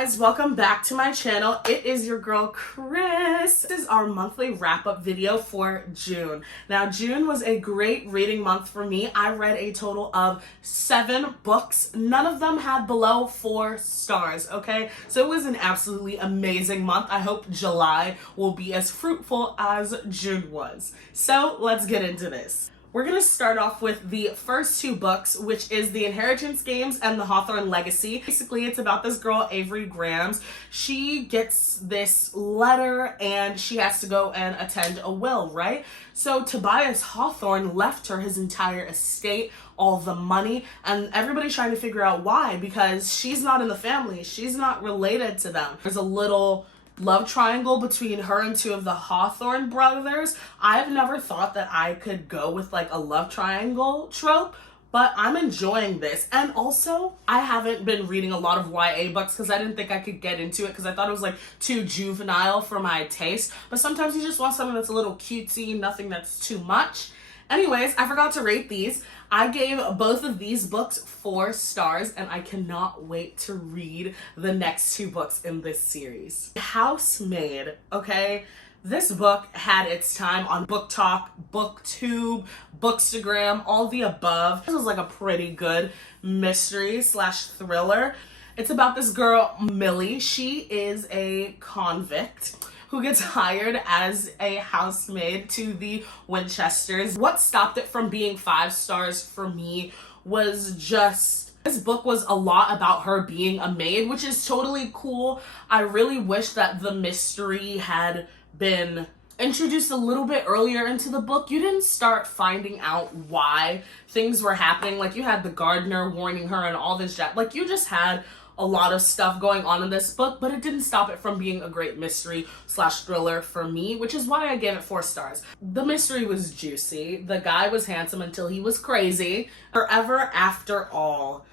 guys, welcome back to my channel. It is your girl Chris. This is our monthly wrap-up video for June. Now, June was a great reading month for me. I read a total of 7 books. None of them had below 4 stars, okay? So it was an absolutely amazing month. I hope July will be as fruitful as June was. So let's get into this. We're going to start off with the first 2 books, which is The Inheritance Games and The Hawthorne Legacy. Basically, it's about this girl, Avery Grams. She gets this letter and she has to go and attend a will, right? So Tobias Hawthorne left her his entire estate, all the money, and everybody's trying to figure out why, because she's not in the family. She's not related to them. There's a little love triangle between her and 2 of the Hawthorne brothers. I've never thought that I could go with like a love triangle trope, but I'm enjoying this. And also, I haven't been reading a lot of YA books because I didn't think I could get into it because I thought it was like too juvenile for my taste. But sometimes you just want something that's a little cutesy, nothing that's too much. Anyways, I forgot to rate these. I gave both of these books 4 stars, and I cannot wait to read the next 2 books in this series. Housemaid, okay? This book had its time on Book Talk, BookTube, Bookstagram, all the above. This was like a pretty good mystery / thriller. It's about this girl, Millie. She is a convict who gets hired as a housemaid to the Winchesters. What stopped it from being 5 stars for me was just, this book was a lot about her being a maid, which is totally cool. I really wish that the mystery had been introduced a little bit earlier into the book. You didn't start finding out why things were happening. Like, you had the gardener warning her and all this jazz. Like, you just had a lot of stuff going on in this book, but it didn't stop it from being a great mystery / thriller for me, which is why I gave it 4 stars. The mystery was juicy. The guy was handsome until he was crazy. Forever After All.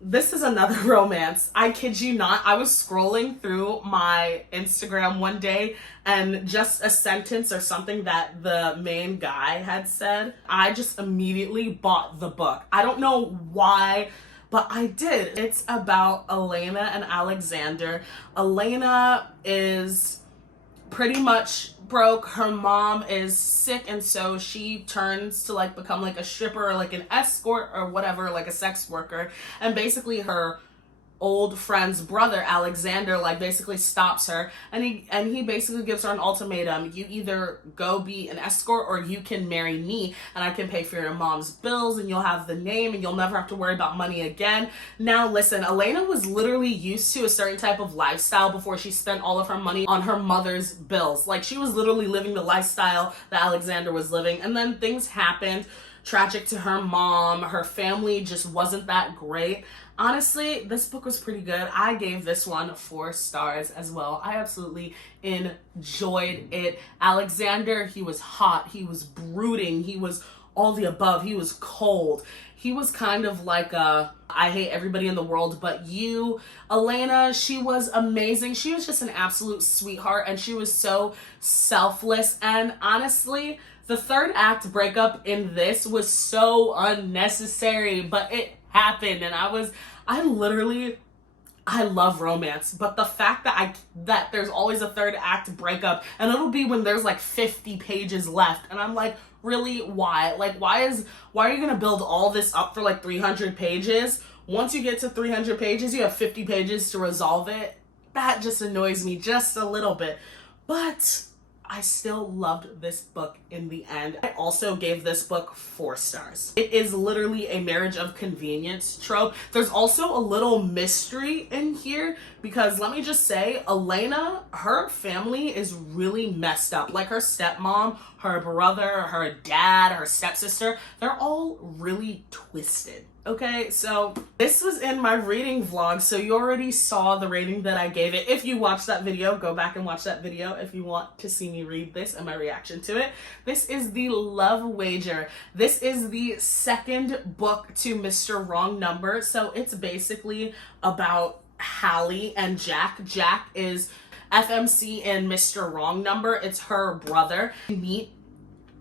This is another romance. I kid you not. I was scrolling through my Instagram one day and just a sentence or something that the main guy had said, I just immediately bought the book. I don't know why, but I did. It's about Elena and Alexander. Elena is pretty much broke. Her mom is sick, and so she turns to like become like a stripper or like an escort or whatever, like a sex worker. And basically her old friend's brother, Alexander, like basically stops her, and he basically gives her an ultimatum. You either go be an escort or you can marry me and I can pay for your mom's bills and you'll have the name and you'll never have to worry about money again. Now listen, Elena was literally used to a certain type of lifestyle before she spent all of her money on her mother's bills. Like, she was literally living the lifestyle that Alexander was living, and then things happened tragic to her mom. Her family just wasn't that great. Honestly, this book was pretty good. I gave this one 4 stars as well. I absolutely enjoyed it. Alexander, he was hot, he was brooding, he was all the above, he was cold. He was kind of like a, I hate everybody in the world but you. Elena, she was amazing. She was just an absolute sweetheart, and she was so selfless. And honestly, the 3rd act breakup in this was so unnecessary, but it happened, and I love romance, but the fact that there's always a 3rd act breakup, and it'll be when there's like 50 pages left, and I'm like, really, why? Like, why are you gonna build all this up for like 300 pages? Once you get to 300 pages, you have 50 pages to resolve it. That just annoys me just a little bit, but I still loved this book in the end. I also gave this book 4 stars. It is literally a marriage of convenience trope. There's also a little mystery in here because let me just say, Elena, her family is really messed up. Like, her stepmom, her brother, her dad, her stepsister, they're all really twisted. Okay, so this was in my reading vlog, so you already saw the rating that I gave it. If you watched that video, go back and watch that video if you want to see me read this and my reaction to it. This is The Love Wager. This is the 2nd book to Mr. Wrong Number, so it's basically about Hallie and Jack. Jack is FMC in Mr. Wrong Number. It's her brother. We meet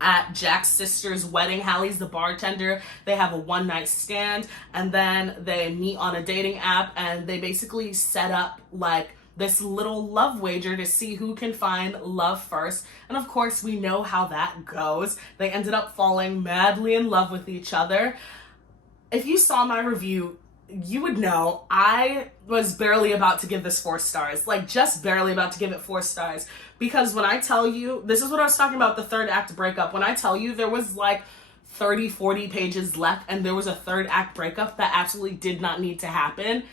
at Jack's sister's wedding. Hallie's the bartender. They have a one-night stand, and then they meet on a dating app, and they basically set up like this little love wager to see who can find love first. And of course, we know how that goes. They ended up falling madly in love with each other. If you saw my review, you would know I was barely about to give this 4 stars. Like, just barely about to give it 4 stars. Because when I tell you, this is what I was talking about, the third act breakup. When I tell you there was like 30, 40 pages left and there was a third act breakup that absolutely did not need to happen,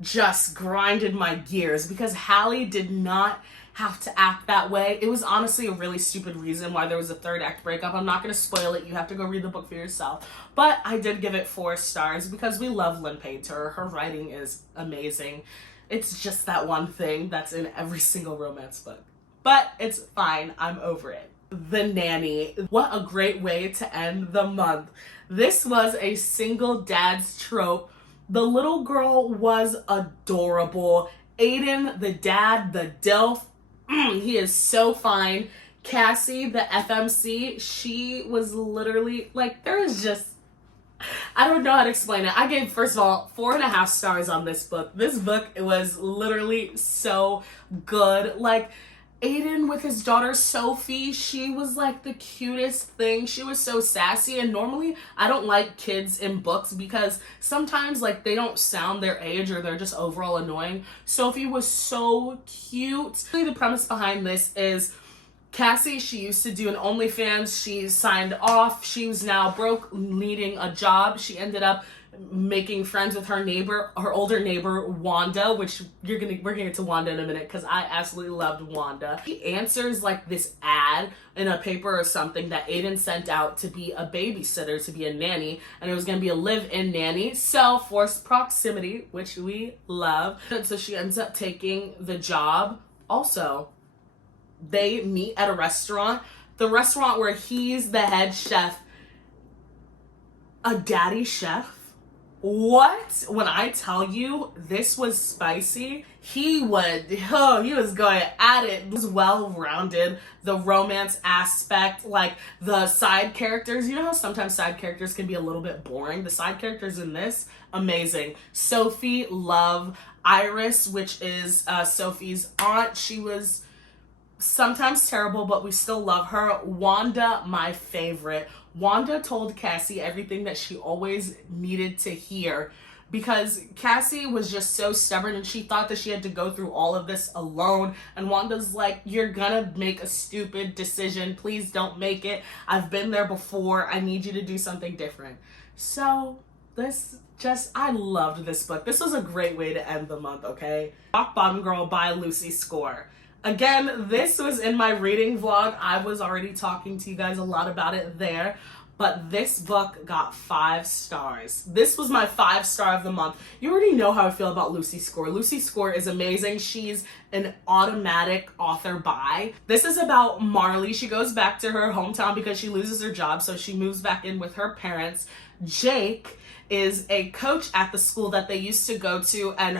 just grinded my gears, because Hallie did not have to act that way. It was honestly a really stupid reason why there was a third act breakup. I'm not going to spoil it. You have to go read the book for yourself. But I did give it 4 stars because we love Lynn Painter. Her writing is amazing. It's just that one thing that's in every single romance book. But it's fine. I'm over it. The Nanny. What a great way to end the month. This was a single dad's trope. The little girl was adorable. Aiden, the dad, the DILF, he is so fine. Cassie, the FMC, she was literally, like, there is just, I don't know how to explain it. I gave, first of all, 4.5 stars on this book. This book, it was literally so good. Like, Aiden with his daughter Sophie, she was like the cutest thing. She was so sassy, and normally I don't like kids in books because sometimes like they don't sound their age or they're just overall annoying. Sophie was so cute. Really, the premise behind this is Cassie, she used to do an OnlyFans. She signed off. She was now broke, needing a job. She ended up making friends with her neighbor, her older neighbor, Wanda, which we're gonna get to Wanda in a minute because I absolutely loved Wanda. She answers like this ad in a paper or something that Aiden sent out to be a babysitter, to be a nanny, and it was gonna be a live-in nanny, so forced proximity, which we love. And so she ends up taking the job. Also, they meet at a restaurant, the restaurant where he's the head chef, a daddy chef. What? When I tell you this was spicy, he was going at it. It was well-rounded. The romance aspect, like the side characters, you know how sometimes side characters can be a little bit boring? The side characters in this, amazing. Sophie, love. Iris, which is Sophie's aunt, she was sometimes terrible, but we still love her. Wanda, my favorite. Wanda told Cassie everything that she always needed to hear, because Cassie was just so stubborn and she thought that she had to go through all of this alone. And Wanda's like, you're gonna make a stupid decision. Please don't make it. I've been there before. I need you to do something different. So I loved this book. This was a great way to end the month, okay? Rock Bottom Girl by Lucy Score. Again, this was in my reading vlog. I was already talking to you guys a lot about it there, but this book got 5 stars. This was my 5-star of the month. You already know how I feel about Lucy Score. Lucy Score is amazing. She's an automatic author buy. This is about Marley. She goes back to her hometown because she loses her job, so she moves back in with her parents. Jake is a coach at the school that they used to go to, and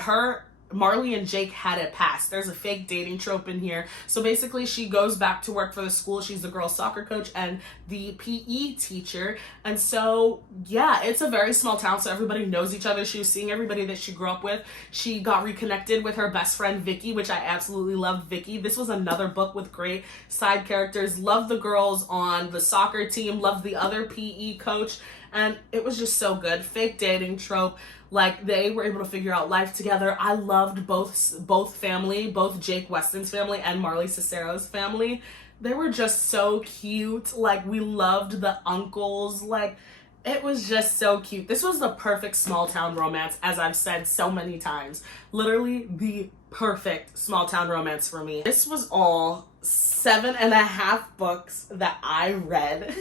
Marley and Jake had it past. There's a fake dating trope in here. So basically she goes back to work for the school. She's the girls' soccer coach and the PE teacher. And so, yeah, it's a very small town, so everybody knows each other. She was seeing everybody that she grew up with. She got reconnected with her best friend, Vicky, which I absolutely loved Vicky. This was another book with great side characters. Loved the girls on the soccer team. Loved the other PE coach. And it was just so good. Fake dating trope. Like, they were able to figure out life together. I loved both family, both Jake Weston's family and Marley Cicero's family. They were just so cute. Like, we loved the uncles. Like, it was just so cute. This was the perfect small town romance, as I've said so many times. Literally the perfect small town romance for me. This was all 7.5 books that I read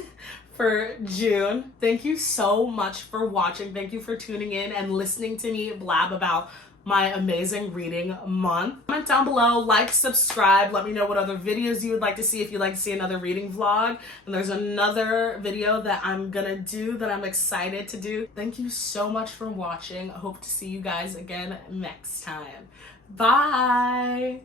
for June. Thank you so much for watching. Thank you for tuning in and listening to me blab about my amazing reading month. Comment down below, like, subscribe, let me know what other videos you would like to see, if you'd like to see another reading vlog. And there's another video that I'm gonna do that I'm excited to do. Thank you so much for watching. I hope to see you guys again next time. Bye!